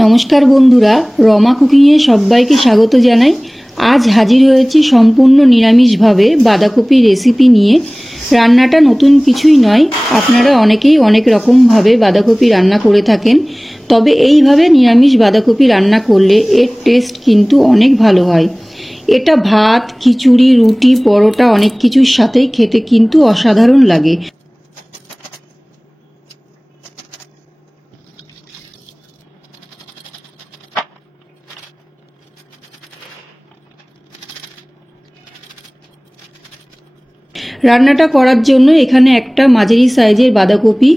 নমস্কার বন্ধুরা, রমা কুকিংয়ে সবাইকে স্বাগত জানাই। আজ হাজির হয়েছি সম্পূর্ণ নিরামিষভাবে বাঁধাকপি রেসিপি নিয়ে। রান্নাটা নতুন কিছুই নয়, আপনারা অনেকেই অনেক রকমভাবে বাঁধাকপি রান্না করে থাকেন, তবে এইভাবে নিরামিষ বাঁধাকপি রান্না করলে এর টেস্ট কিন্তু অনেক ভালো হয়। এটা ভাত, খিচুড়ি, রুটি, পরোটা অনেক কিছুর সাথেই খেতে কিন্তু অসাধারণ লাগে। রান্নাটা করার জন্য এখানে একটা মাঝারি সাইজের বাঁধাকপি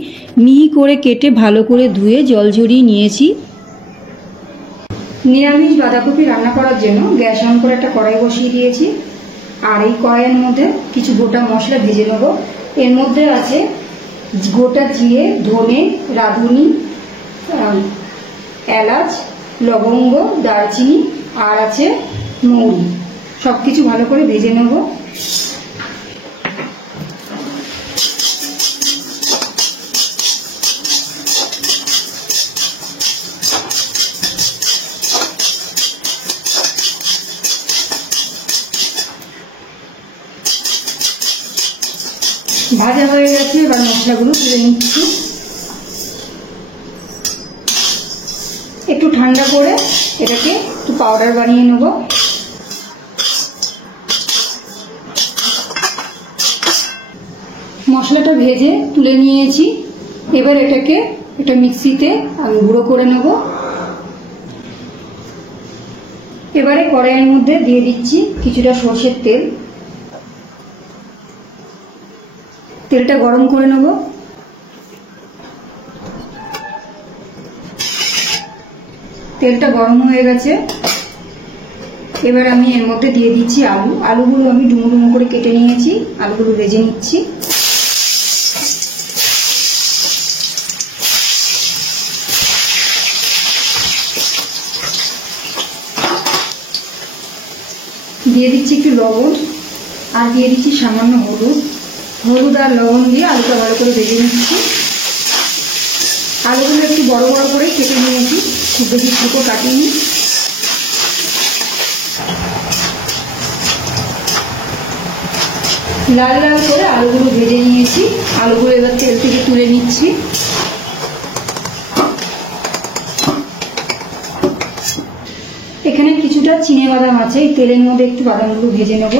মিহি করে কেটে ভালো করে ধুয়ে জল ঝরিয়ে নিয়েছি। নিরামিষ বাঁধাকপি রান্না করার জন্য গ্যাস অন করে একটা কড়াই বসিয়ে দিয়েছি। আর এই কড়াইয়ের মধ্যে কিছু গোটা মশলা ভেজে নেব। এর মধ্যে আছে গোটা জিরে, ধনে, রাঁধুনি, এলাচ, লবঙ্গ, দারচিনি আর আছে মৌরি। সব কিছু ভালো করে ভেজে নেব। ভাজা হয়ে গেছে, এবার মশলাগুলো তুলে নিচ্ছি। একটু ঠান্ডা করে এটাকে একটু পাউডার বানিয়ে নেব। মশলাটা ভেজে তুলে নিয়েছি। এবার এটাকে একটা মিক্সিতে আমি গুঁড়ো করে নেব। এবারে কড়াইয়ের মধ্যে দিয়ে দিচ্ছি কিছুটা সরষের তেল। তেলটা গরম করে নেব। তেলটা গরম হয়ে গেছে, এবার আমি এর মধ্যে দিয়ে দিচ্ছি আলুগুলো আমি ডুমো ডুমো করে কেটে নিয়েছি। আলুগুলো ভেজে নিচ্ছি। দিয়ে দিচ্ছি একটু লবণ আর দিয়ে দিচ্ছি সামান্য হলুদ আর লবণ দিয়ে আলুটা ভালো করে ভেজে নিচ্ছি। আলুগুলো একটু বড় বড় করে কেটে নিয়েছি, খুব বেশি ছোটো কাটিনি। লাল লাল করে আলুগুলো ভেজে নিয়েছি। আলুগুলো এবার তেল থেকে তুলে নিচ্ছি। এখানে কিছুটা চিনে বাদাম আছে, এই তেলের মধ্যে একটু বাদামগুলো ভেজে নেব।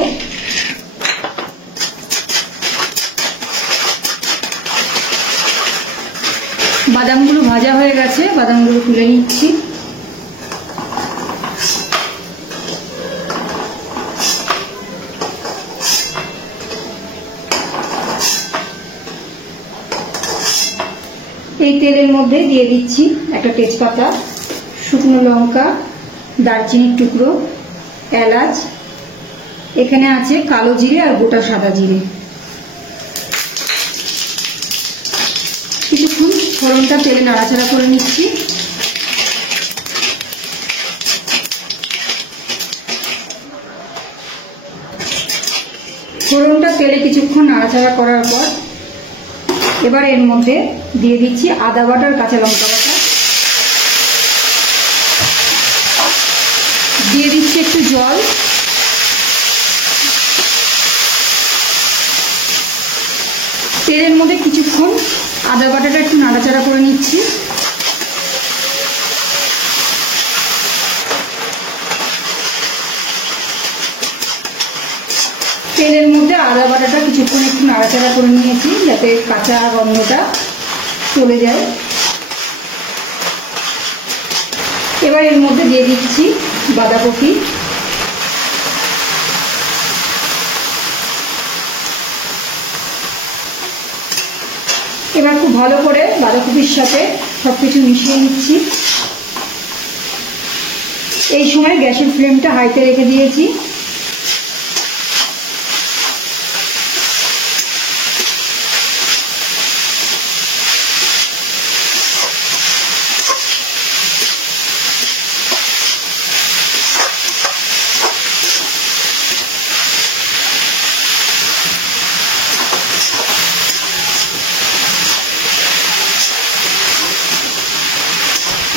বাদামগুলো ভাজা হয়ে গেছে, বাদামগুলো তুলে নিচ্ছি। এই তেলের মধ্যে দিয়ে দিচ্ছি একটা তেজপাতা, শুকনো লঙ্কা, দারচিনির টুকরো, এলাচ, এখানে আছে কালো জিরে আর গোটা সাদা জিরে। কিছুক্ষণ ফোড়নটা তেলে নাড়াচাড়া করে নিচ্ছি। ফোড়নটা তেলে কিছুক্ষণ নাড়াচাড়া করার পর এবার এর মধ্যে দিয়ে দিচ্ছি আদা বাটা আর কাঁচা লঙ্কা বাটা। দিয়ে দিচ্ছি একটু জল। তেলের মধ্যে কিছুক্ষণ আদা বাটাটা একটু নাড়াচাড়া করে নিচ্ছি। তেলের মধ্যে আদা বাটাটা কিছুক্ষণ একটু নাড়াচাড়া করে নিয়েছি, যাতে কাঁচা গন্ধটা চলে যায়। এবার এর মধ্যে দিয়ে দিচ্ছি বাঁধাকপি। এবার খুব ভালো করে বাঁধাকপির সাথে সবকিছু মিশিয়ে নিচ্ছি। এই সময় গ্যাসের ফ্লেমটা হাইতে রেখে দিয়েছি।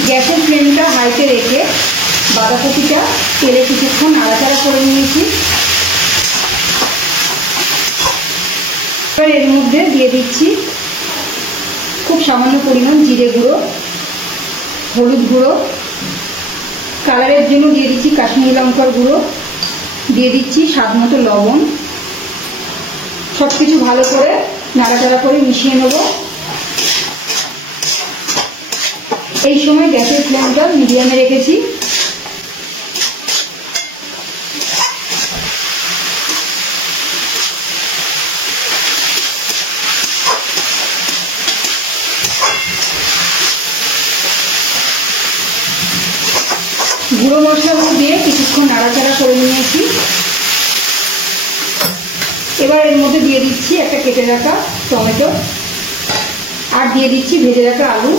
গ্যাসের ফ্লেম ফ্লেমটা হাইতে রেখে বাঁধাকপিটা তেলে কিছুক্ষণ নাড়াচাড়া করে নিয়েছি। এবার এর মধ্যে দিয়ে দিচ্ছি খুব সামান্য পরিমাণ জিরে গুঁড়ো, হলুদ গুঁড়ো, কালারের জন্য দিয়ে দিচ্ছি কাশ্মীরি লঙ্কার গুঁড়ো, দিয়ে দিচ্ছি স্বাদ মতো লবণ। সব কিছু ভালো করে নাড়াচাড়া করে মিশিয়ে নেব। এই সময় গ্যাসের ফ্লেমটা মিডিয়ামে রেখেছি। গুঁড়ো মশলাগুলো দিয়ে কিছুক্ষণ নাড়াচাড়া করে নিয়েছি। এবার এর মধ্যে দিয়ে দিচ্ছি একটা কেটে রাখা টমেটো, আর দিয়ে দিচ্ছি ভেজে রাখা আলু।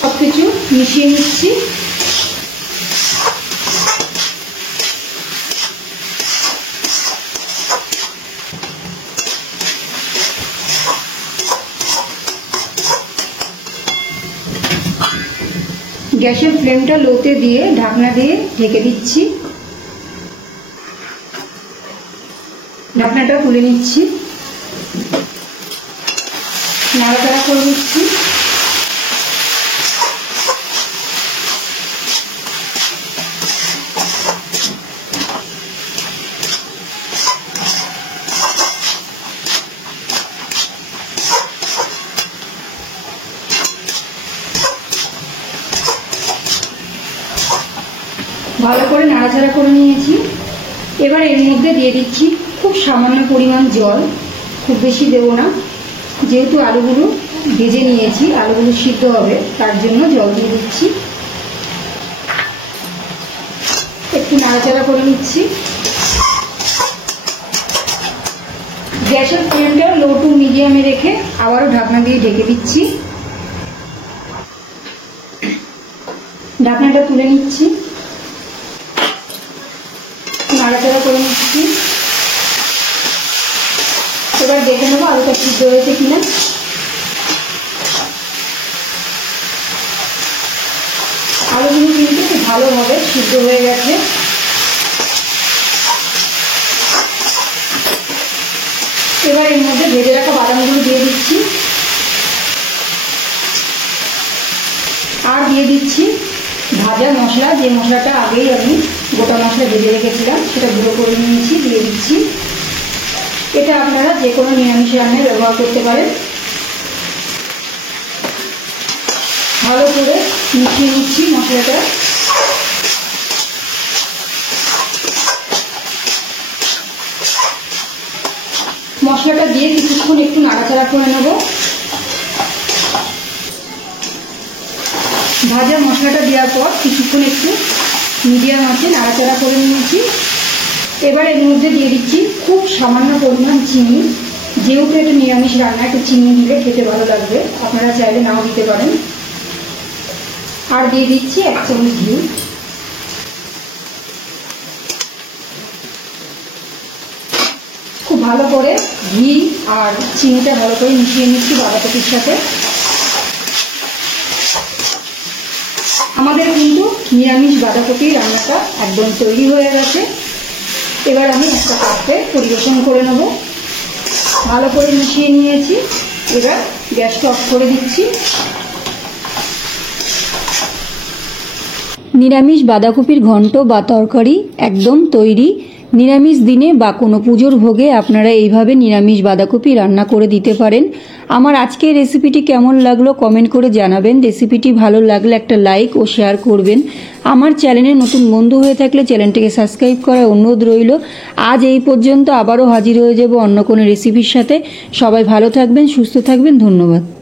সবকিছু মিশিয়ে নিচ্ছি। গ্যাসের ফ্লেমটা লোতে দিয়ে ঢাকনা দিয়ে ঢেকে দিচ্ছি। ঢাকনাটা খুলে নিচ্ছি, নাড়াচাড়া করে নিচ্ছি। ভালো করে নাড়াচাড়া করে নিয়েছি। এবার এর মধ্যে দিয়ে দিচ্ছি খুব সামান্য পরিমাণ জল, খুব বেশি দেবো না, যেহেতু আলুগুলো ভেজে নিয়েছি, আলুগুলো সিদ্ধ হবে, তার জন্য জল দিয়ে দিচ্ছি। একটু নাড়াচাড়া করে নিচ্ছি। গ্যাসের ফ্লেমটা লো টু মিডিয়ামে রেখে আবারও ঢাকনা দিয়ে ঢেকে দিচ্ছি। ঢাকনাটা তুলে নিচ্ছি, নাড়াচাড়া করে নিচ্ছি। এবার দেখে নেবো আলুটা সিদ্ধ হয়েছে কিনা। আলুগুলো কিন্তু খুব ভালোভাবে সিদ্ধ হয়ে গেছে। এবার এর মধ্যে ভেজে রাখা বাদামগুলো দিয়ে দিচ্ছি, আর দিয়ে দিচ্ছি ভাজা মশলা, যে মশলাটা আগেই আমি গোটা মশলা ভেজে রেখেছিলাম, সেটা গুঁড়ো করে নিয়েছি, দিয়ে দিচ্ছি। এটা আপনারা যে কোনো নিরামিষ রান্নায় ব্যবহার করতে পারেন। ভালো করে মিশিয়ে নিচ্ছি মশলাটা। মশলাটা দিয়ে কিছুক্ষণ একটু নাড়াচাড়া করে নেব। ভাজা মশলাটা দেওয়ার পর কিছুক্ষণ একটু মিডিয়াম আঁচে নাড়াচাড়া করে নিয়েছি। এবার এর মধ্যে দিয়ে দিচ্ছি খুব সামান্য পরিমাণ চিনি, যেহেতু এটা নিরামিষ রান্না, একটু চিনি দিলে খেতে ভালো লাগবে, আপনারা চাইলে নাও দিতে পারেন। আর দিয়ে দিচ্ছি 1 চামচ ঘি। খুব ভালো করে ঘি আর চিনিটা ভালো করে মিশিয়ে নিচ্ছি বাঁধাকপির সাথে। আমাদের কিন্তু নিরামিষ বাঁধাকপি রান্নাটা একদম তৈরি হয়ে গেছে। এবার আমি একটা পাত্রে পরিবেশন করে নেব। ভালো করে মিশিয়ে নিয়েছি। এবার গ্যাসটা অফ করে দিচ্ছি। নিরামিষ বাঁধাকপির ঘন্ট বা তরকারি একদম তৈরি। নিরামিষ দিনে বা কোনো পুজোর ভোগে আপনারা এইভাবে নিরামিষ বাঁধাকপি রান্না করে দিতে পারেন। আমার আজকের রেসিপিটি কেমন লাগলো কমেন্ট করে জানাবেন। রেসিপিটি ভালো লাগলে একটা লাইক ও শেয়ার করবেন। আমার চ্যানেলে নতুন বন্ধু হয়ে থাকলে চ্যানেলটিকে সাবস্ক্রাইব করার অনুরোধ রইল। আজ এই পর্যন্ত, আবারও হাজির হয়ে যাব অন্য কোনো রেসিপির সাথে। সবাই ভালো থাকবেন, সুস্থ থাকবেন। ধন্যবাদ।